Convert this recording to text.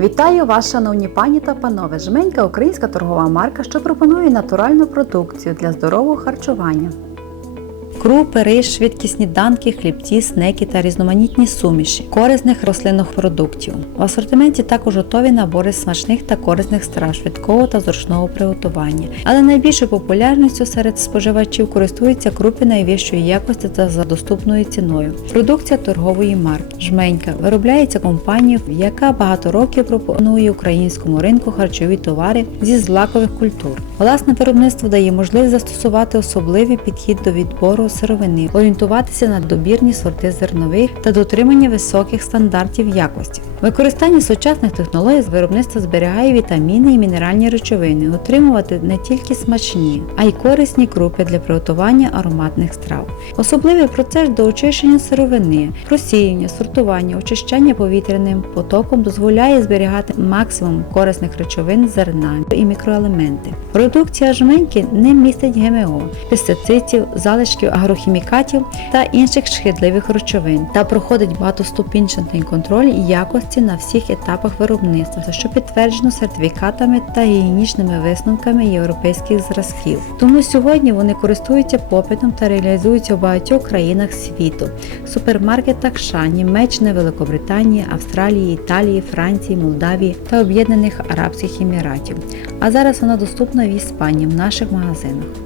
Вітаю вас, шановні пані та панове! Жменька українська торгова марка, що пропонує натуральну продукцію для здорового харчування. Крупи, рис, швидкісні данки, хлібці, снеки та різноманітні суміші корисних рослинних продуктів. В асортименті також готові набори смачних та корисних страв швидкого та зручного приготування. Але найбільшою популярністю серед споживачів користуються крупи найвищої якості та за доступною ціною. Продукція торгової марки Жменька виробляється компанією, яка багато років пропонує українському ринку харчові товари зі злакових культур. Власне виробництво дає можливість застосувати особливий підхід до відбору сировини, орієнтуватися на добірні сорти зернових та дотримання високих стандартів якості. Використання сучасних технологій з виробництва зберігає вітаміни і мінеральні речовини, отримувати не тільки смачні, а й корисні крупи для приготування ароматних страв. Особливий процес до очищення сировини, просіяння, сортування, очищання повітряним потоком дозволяє зберігати максимум корисних речовин зерна і мікроелементи. Продукція жменьки не містить ГМО, пестицидів, залишків агрохімікатів та інших шкідливих речовин та проходить багатоступінчатий контроль якості на всіх етапах виробництва, що підтверджено сертифікатами та гігієнічними висновками європейських зразків. Тому сьогодні вони користуються попитом та реалізуються в багатьох країнах світу, супермаркетах США, Німеччини, Великобританії, Австралії, Італії, Франції, Молдавії та Об'єднаних Арабських Еміратів. А зараз вона доступна в Іспанії в наших магазинах.